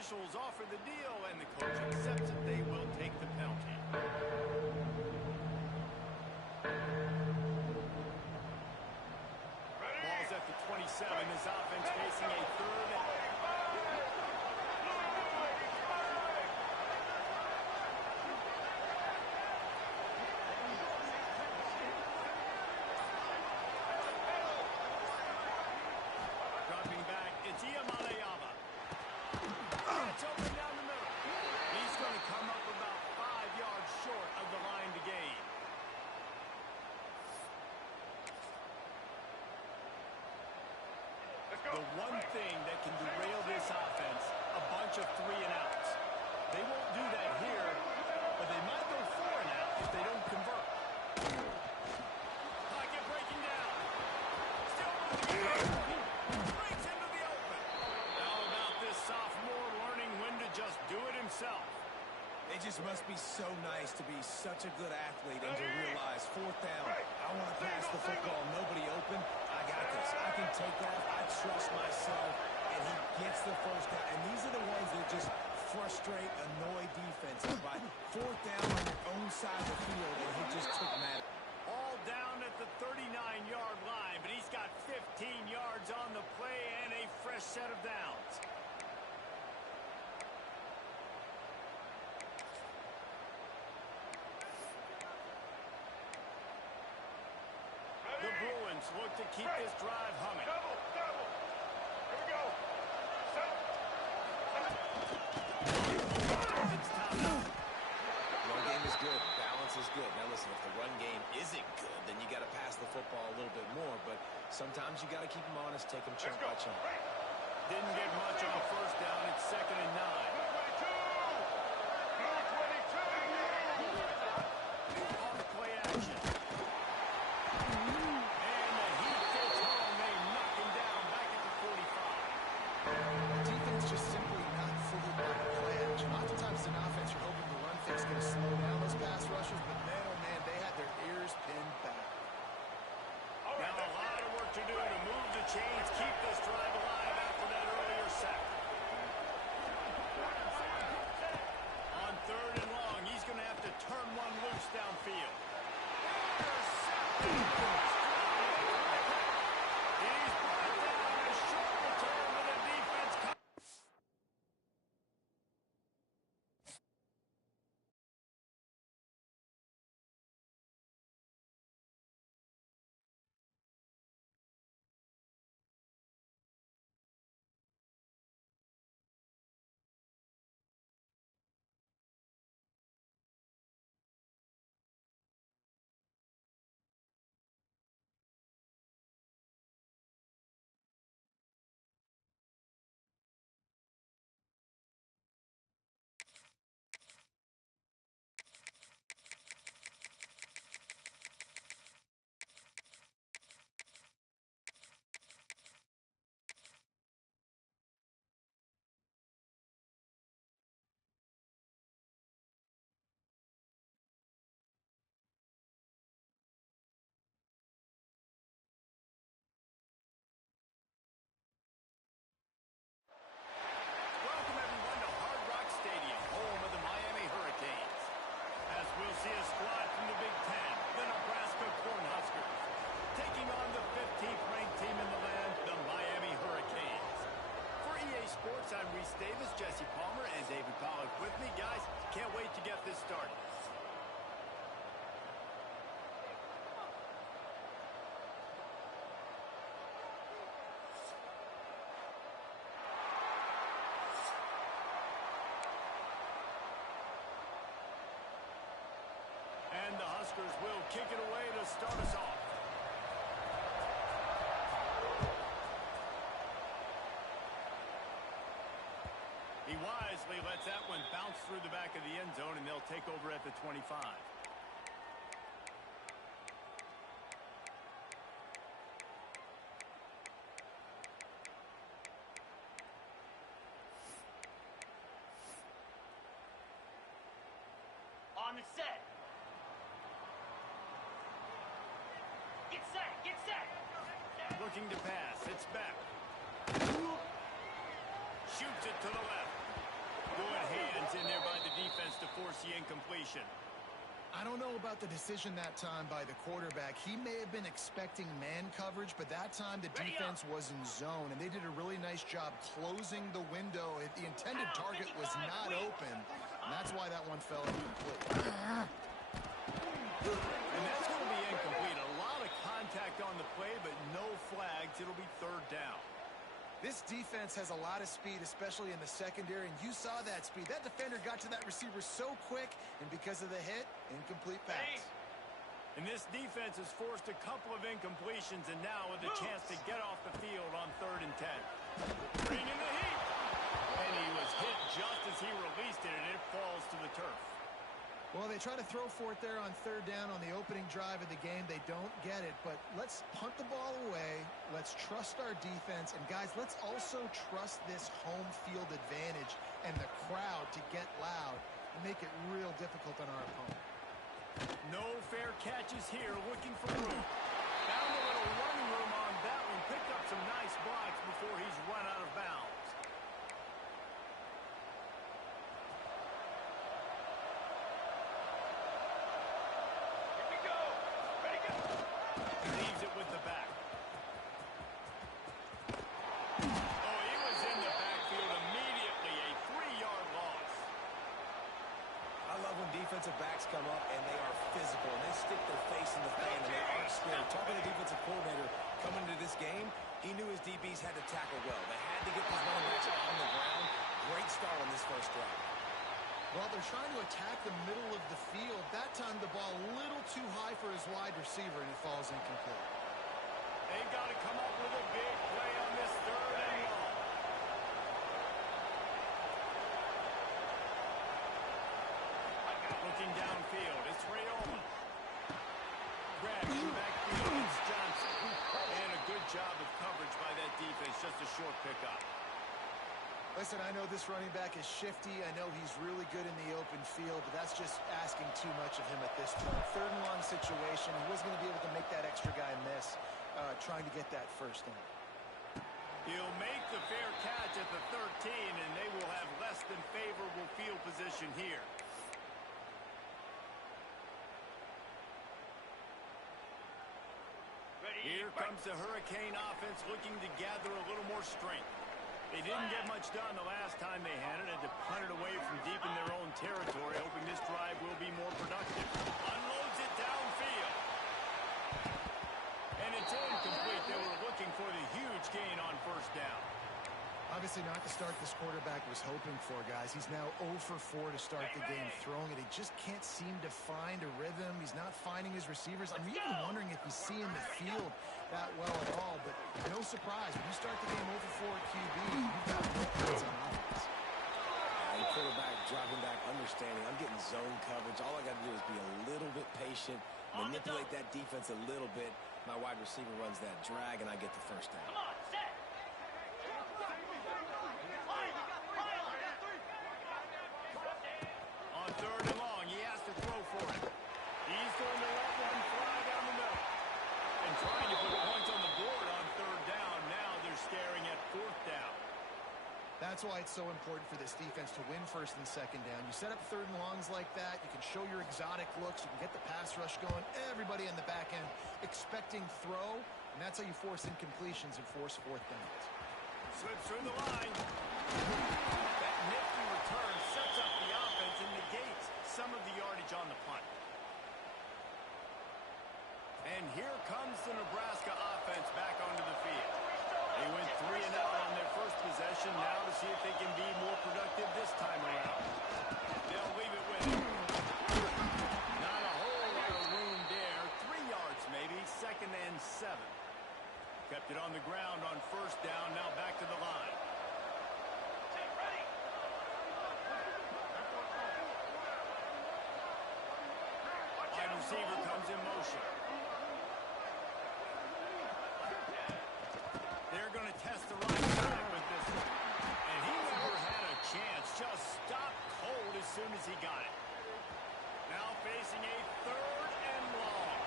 officials offer the deal, and the coach accepts it. They will take the penalty. Ball's at the 27. This offense facing a third. Dropping back, it's Iamaleava. It's open down the middle. He's going to come up about 5 yards short of the line to gain. The one thing that can derail this offense, a bunch of 3-and-outs. They won't do that here, but they might go 4-and-out if they don't convert. Pocket breaking down. Still running. Breaks into the open. How about this sophomore learning when to just do it himself? It just must be so nice to be such a good athlete and to realize 4th down. I want to pass the football. Nobody open. I got this. I can take off. I trust myself. And he gets the first down. And these are the ones that just frustrate, annoy defenses by 4th down on their own side of the field, and he just took matter. All down at the 39-yard line, but he's got 15 yards on the play and a fresh set of downs. The Bruins look to keep this drive humming. Double. Here we go. It's time. Run game is good. Balance is good. Now listen, if the run game isn't good, then you got to pass the football a little bit more. But sometimes you got to keep them honest, take them chunk by chunk. Didn't get much on 1st down. It's 2nd and 9. On the play action. And the heat gets home. They knock him down back at the 45. Defense just simply not fooled by the play action. Oftentimes in offense, you're hoping the run fix going to slow down those pass rushers, but man, oh man, they had their ears pinned back. Now a lot of work to do to move the chains, keep this drive alive after that earlier sack. On 3rd and long, he's going to have to turn one loose downfield. He's brought down a short return to the defense. Welcome everyone to Hard Rock Stadium, home of the Miami Hurricanes. As we'll see a squad from the Big Ten, the Nebraska Cornhuskers, taking on the 15th ranked team in the land, the Miami Hurricanes. For EA Sports, I'm Reese Davis, Jesse Palmer, and David Pollack with me. Guys, can't wait to get this started. And the Huskers will kick it away to start us off. He wisely lets that one bounce through the back of the end zone, and they'll take over at the 25. On the set. Get set, get set. Looking to pass, it's back. Shoots it to the left. good hands in there by the defense to force the incompletion. I don't know about the decision that time by the quarterback. He may have been expecting man coverage, but that time the defense was in zone, and they did a really nice job closing the window. The intended target was not open, and that's why that one fell incomplete. And that's going to be incomplete. A lot of contact on the play, but no flags. It'll be third down. This defense has a lot of speed, especially in the secondary, and you saw that speed. That defender got to that receiver so quick, and because of the hit, incomplete pass. And this defense has forced a couple of incompletions, and now with a chance to get off the field on 3rd and 10. Bring in the heat. And he was hit just as he released it, and it falls to the turf. Well, they try to throw for it there on 3rd down on the opening drive of the game. They don't get it, but let's punt the ball away. Let's trust our defense. And, guys, let's also trust this home field advantage and the crowd to get loud and make it real difficult on our opponent. No fair catches here, looking for room. Found a little running room on that one. Picked up some nice blocks before he's run out of bounds. Leaves it with the back. Oh, he was in the backfield immediately. A 3-yard loss. I love when defensive backs come up and they are physical and they stick their face in the fan and they aren't scared. Talking to the defensive coordinator coming into this game, he knew his DBs had to tackle well. They had to get these running backs on the ground. Great start on this first drive. Well, they're trying to attack the middle of the field. That time the ball a little too high for his wide receiver, and it falls incomplete. They got to come up with a big play on this 3rd and long. Looking downfield, it's Rayola. Grabs from backfield, it's Johnson. And a good job of coverage by that defense, just a short pickup. Listen, I know this running back is shifty. I know he's really good in the open field, but that's just asking too much of him at this point. 3rd and long situation. He wasn't going to be able to make that extra guy miss trying to get that first down. He'll make the fair catch at the 13, and they will have less than favorable field position here. Here comes the Hurricane offense looking to gather a little more strength. They didn't get much done the last time they had it. Had to punt it away from deep in their own territory, hoping this drive will be more productive. Unloads it downfield. And it's incomplete. They were looking for the huge gain on 1st down. Obviously not the start this quarterback was hoping for, guys. He's now 0 for 4 to start the game throwing it. He just can't seem to find a rhythm. He's not finding his receivers. I'm even wondering if he's seeing the field that well at all. But no surprise, when you start the game 0 for 4 at QB, you've got no points on offense. And quarterback dropping back, understanding I'm getting zone coverage. All I got to do is be a little bit patient, manipulate that defense a little bit. My wide receiver runs that drag, and I get the first down. Come on, set. On 3rd and long, he has to throw for it. He's going to let one fly down the middle. And trying to put points on the board on 3rd down. Now they're staring at 4th down. That's why it's so important for this defense to win 1st and 2nd down. You set up 3rd and longs like that. You can show your exotic looks. You can get the pass rush going. Everybody on the back end expecting throw. And that's how you force incompletions and force 4th downs. Slips through the line. That nifty return sets up the offense and negates some of the yardage on the punt. And here comes the Nebraska offense back onto the field. They went 3 and out on their first possession. Now to see if they can be more productive this time around. They'll leave it with him. Not a whole lot of room there. 3 yards maybe. 2nd and 7. Kept it on the ground on 1st down. Now back to the line. Wide receiver comes in motion. They're going to test the right side with this one. And he never had a chance. Just stopped cold as soon as he got it. Now facing a 3rd and long.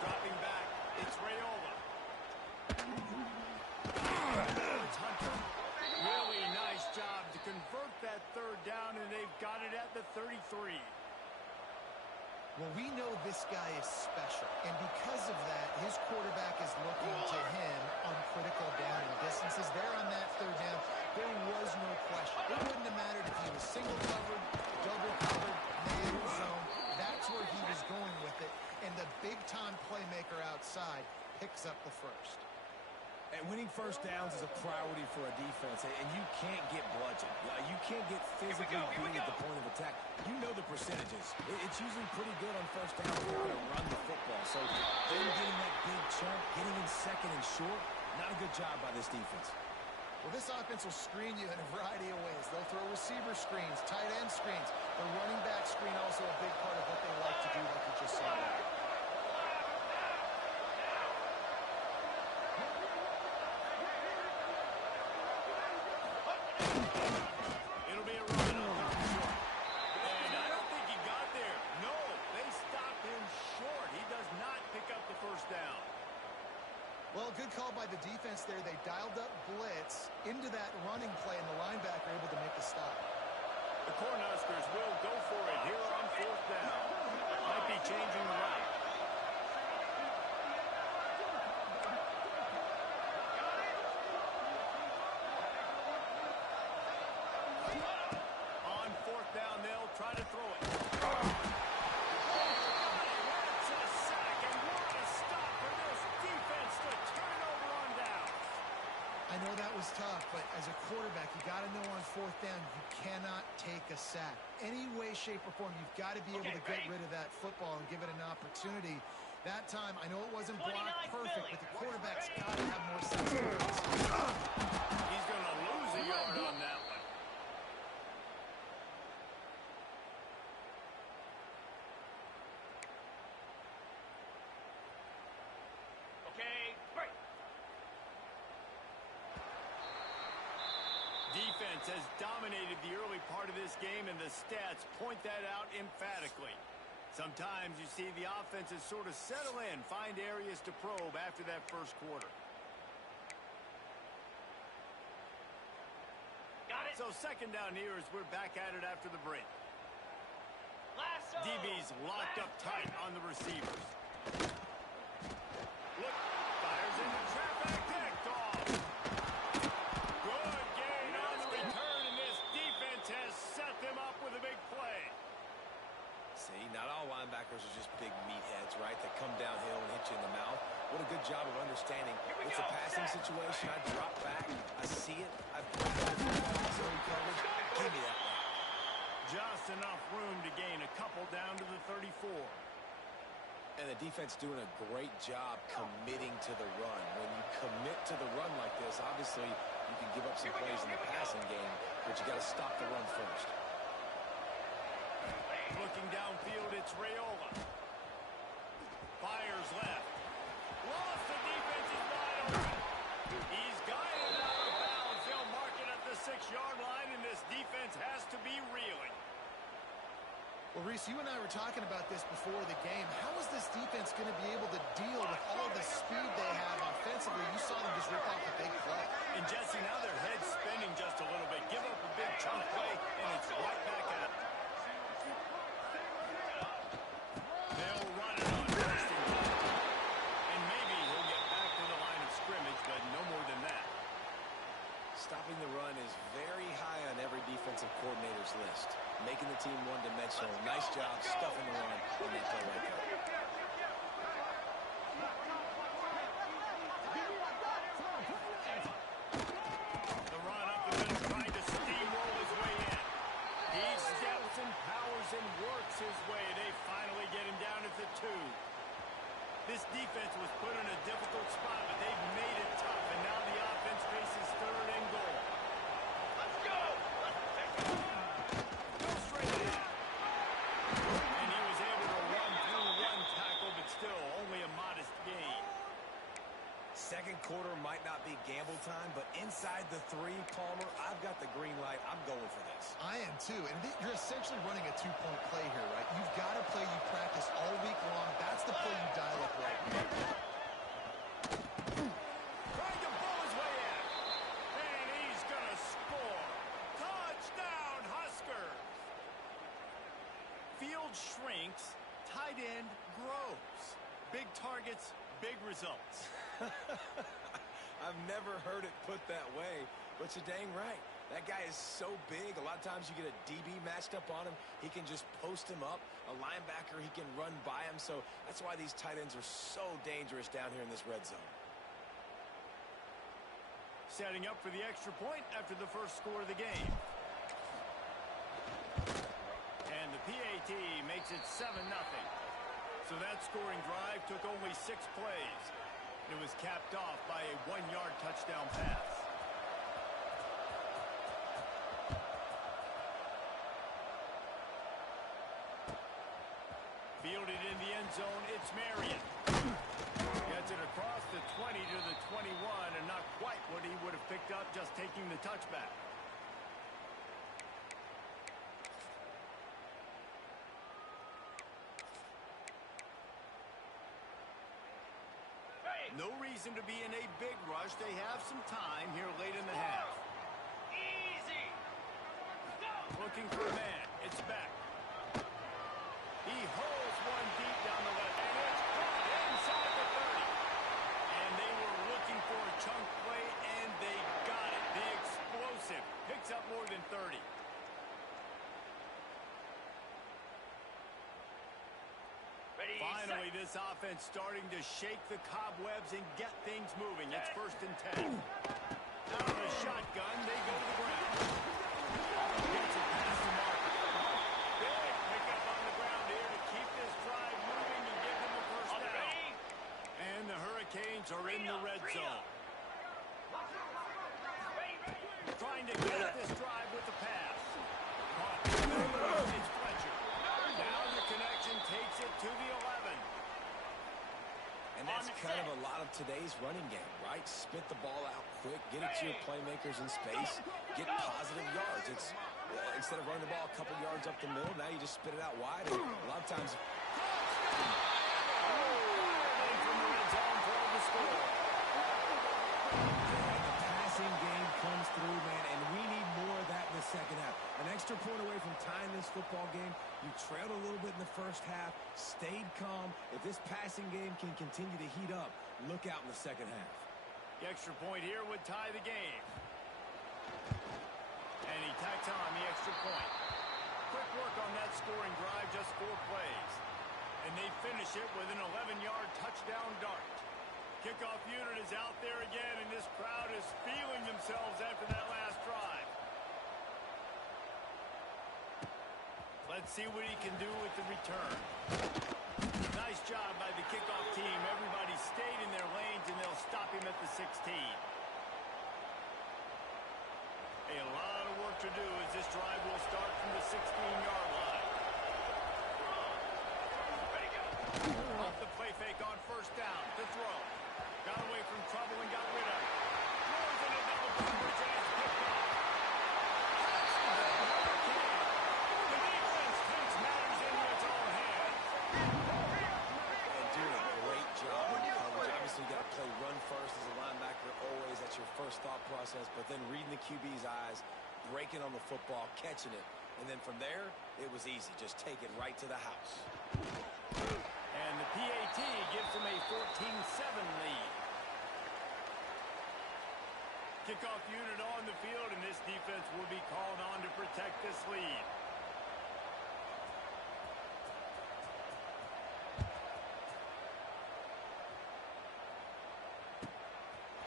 Dropping back 3. Well, we know this guy is special, and because of that, his quarterback is looking to him on critical down and distances. There on that third down, there was no question. It wouldn't have mattered if he was single covered, double covered, man zone. That's where he was going with it, and the big-time playmaker outside picks up the first. And winning first downs is a priority for a defense, and you can't get bludgeoned. You can't get physically beat at the point of attack. You know the percentages. It's usually pretty good on first down if they're going to run the football. So them getting that big chunk, getting in second and short, not a good job by this defense. Well, this offense will screen you in a variety of ways. They'll throw receiver screens, tight end screens. The running back screen also a big part of what they like to do, like you just saw there. Well, good call by the defense there. They dialed up blitz into that running play, and the linebacker able to make the stop. The Cornhuskers will go for it here on 4th down. Might be changing the route. On 4th down, they'll try to throw it. I know that was tough, but as a quarterback, you got to know on 4th down, you cannot take a sack. Any way, shape, or form, you've got to be able to get rid of that football and give it an opportunity. That time, I know it wasn't blocked perfect, but the quarterback's got to have more sense of urgency. He's going to lose a yard on that one. Defense has dominated the early part of this game, and the stats point that out emphatically. Sometimes you see the offenses sort of settle in, find areas to probe after that first quarter. Got it. So 2nd down here as we're back at it after the break. Lasso. DB's locked up tight on the receivers. Look, fires into traffic, picked off. Good gain on the return, and this defense has set them up with a big play. See, not all linebackers are just big meatheads, right, that come downhill and hit you in the mouth. What a good job of understanding. It's a passing situation. I drop back. I see it. I put it in zone coverage. Give me that one. Just enough room to gain a couple down to the 34. And the defense doing a great job committing to the run. When you commit to the run like this, obviously you can give up some plays in the passing game, but you got to stop the run first. Looking downfield, it's Raiola. Fires left. Lost the defense's wide open. He's got it out of bounds. They'll mark it at the 6-yard line, and this defense has to be reeling. Well, Reese, you and I were talking about this before the game. How is this defense going to be able to deal with all the speed they have offensively? You saw them just rip off a big play. And Jesse, now their head's spinning just a little bit. Give up a big chunk play, and it's right back at them. They'll run it on first and goal. And maybe he'll get back to the line of scrimmage, but no more than that. Stopping the run is very high on every defensive coordinator's list. Making the team one-dimensional. Nice job stuffing the run on that play right there. The run up the middle, trying to steamroll his way in. He steps and powers and works his way. They finally get him down at the 2. This defense was put in a difficult spot, but they've made it tough, and now the offense faces 3rd and goal. Let's go. Go straight ahead. And he was able to run through one tackle, but still only a modest gain. Second quarter might not be gamble time, but inside the 3, Palmer, I've got the green light. I'm going for this. I am too, and you're essentially running a 2-point play here, right? You've got a play you practice all week long. That's the play you dial up right now. Trying to blow his way in. And he's going to score. Touchdown, Huskers. field shrinks, tight end grows. Big targets, big results. I've never heard it put that way, but you're dang right. That guy is so big. A lot of times you get a DB matched up on him. He can just post him up. A linebacker, he can run by him. So that's why these tight ends are so dangerous down here in this red zone. Setting up for the extra point after the first score of the game. And the PAT makes it 7-0. So that scoring drive took only 6 plays. It was capped off by a 1-yard touchdown pass. Fielded in the end zone, it's Marion. Gets it across the 20 to the 21, and not quite what he would have picked up just taking the touchback. No reason to be in a big rush. They have some time here late in the half. Easy. Go. Looking for a man. It's back. He holds one deep down the left. And it's caught inside the 30. And they were looking for a chunk play, and they got it. The explosive picks up more than 30. Ready, Finally, set. this offense starting to shake the cobwebs and get things moving. It's 1st and 10. Out of the shotgun, they go to the ground. Gets it past the marker. Big pickup on the ground here to keep this drive moving and give them a first All down. ready? And the Hurricanes are in the red zone. Ready. Trying to get at this drive with the pass. Caught. It's Fletcher. Now the connection takes it to the 11. And that's kind of a lot of today's running game, right? Spit the ball out quick, get it to your playmakers in space, get positive yards. It's instead of running the ball a couple yards up the middle, now you just spit it out wide. And a lot of times, From the red zone for the score. the passing game comes through, man, and we need more of that in the second half. An extra point away from tying this football game. You trailed a little bit in the first half, stayed calm. If this passing game can continue to heat up, look out in the second half. The extra point here would tie the game. And he tacks on the extra point. Quick work on that scoring drive, just 4 plays. And they finish it with an 11-yard touchdown dart. Kickoff unit is out there again, and this crowd is feeling themselves after that last drive. Let's see what he can do with the return. Nice job by the kickoff team. Everybody stayed in their lanes, and they'll stop him at the 16. A lot of work to do as this drive will start from the 16-yard line. Ready, go. Off the play fake on first down. The throw. Got away from trouble and got rid of it. Throws into double coverage, and it's picked off. The defense takes matters into its own hands. And doing a great job in coverage. Obviously, you got to play run first as a linebacker. Always, that's your first thought process. But then reading the QB's eyes, breaking on the football, catching it. And then from there, it was easy. Just take it right to the house. And the PAT gives them a 14-7 lead. Kickoff unit on the field, and this defense will be called on to protect this lead.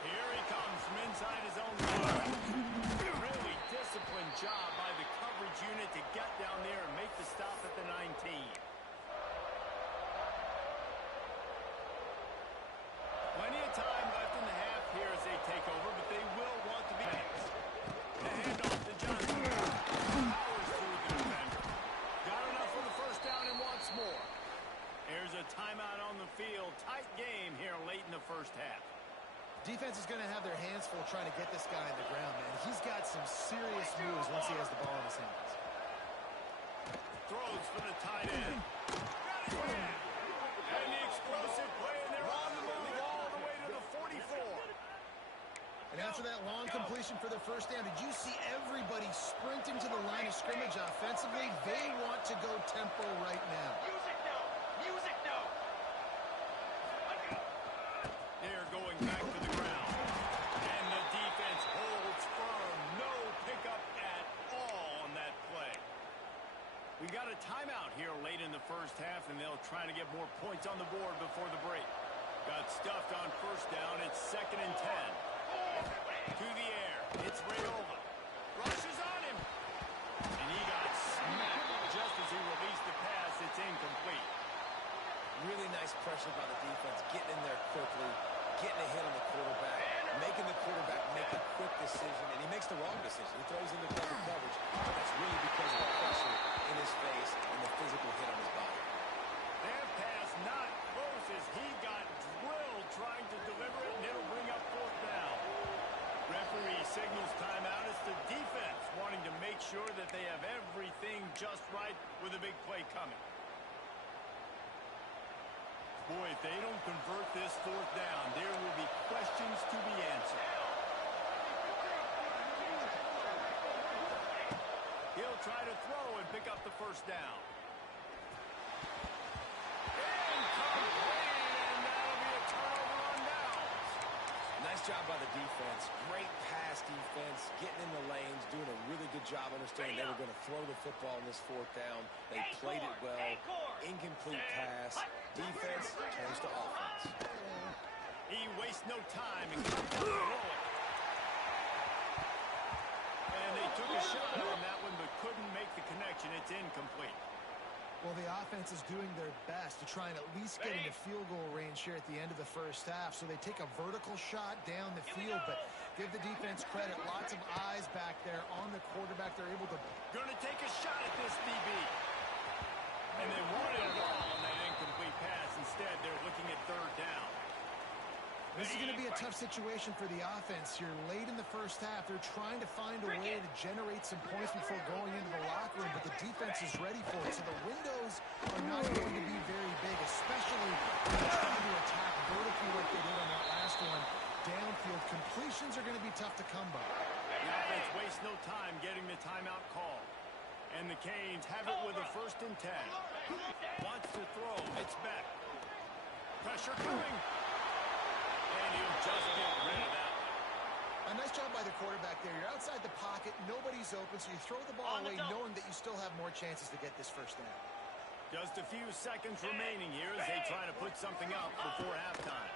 Here he comes from inside his own line. Really disciplined job by the coverage unit to get down there and make the stop at the 19. Plenty of time left in the half here as they take over, but they will want to be next. The handoff to Johnson. Powers through the defender. Got enough for the first down and wants more. Here's a timeout on the field. Tight game here late in the first half. Defense is going to have their hands full trying to get this guy on the ground, man. He's got some serious moves once he has the ball in his hands. Throws for the tight end. And the explosive play, and they're on the move all the way to the 44. And after that long completion for the first down, did you see everybody sprinting to the line of scrimmage offensively? They want to go tempo right first half, and they'll try to get more points on the board before the break. Got stuffed on first down. It's 2nd and 10. To the air. It's Rayola. Rushes on him. And he got smacked just as he released the pass. It's incomplete. Really nice pressure by the defense, getting in there quickly, getting a hit on the quarterback, making the quarterback make a quick decision, and he makes the wrong decision. He throws into double coverage, but that's really because of the pressure in his face and the physical hit on his body. That pass not close as he got drilled trying to deliver it, and it'll bring up 4th down. Referee signals timeout. It's the defense wanting to make sure that they have everything just right with a big play coming. Boy, if they don't convert this 4th down, there will be questions to be answered. He'll try to throw and pick up the first down. Incomplete, and that'll be a turnover on downs. Nice job by the defense. Great pass defense, getting in the lanes, doing a really good job understanding they were going to throw the football in this 4th down. They played it well. Incomplete pass. Defense turns to offense. He wastes no time and comes down the roll. And they took a shot on that one but couldn't make the connection. It's incomplete. Well, the offense is doing their best to try and at least get into field goal range here at the end of the first half. So they take a vertical shot down the field, but give the defense credit. Lots of eyes back there on the quarterback. They're able to... Gonna take a shot at this DB. And they wanted it all on that incomplete pass. Instead, they're looking at 3rd down. This is going to be a tough situation for the offense here. Late in the first half, they're trying to find a way to generate some points before going into the locker room, but the defense is ready for it. So the windows are not going to be very big, especially when they're trying to attack vertically like they did on that last one. Downfield completions are going to be tough to come by. The offense wastes no time getting the timeout call. And the Canes have it with a 1st and 10. Wants to throw. It's Beck. Pressure coming. And he'll just get rid of that one. A nice job by the quarterback there. You're outside the pocket. Nobody's open, so you throw the ball away knowing that you still have more chances to get this 1st down. Just a few seconds remaining here as they try to put something up before halftime.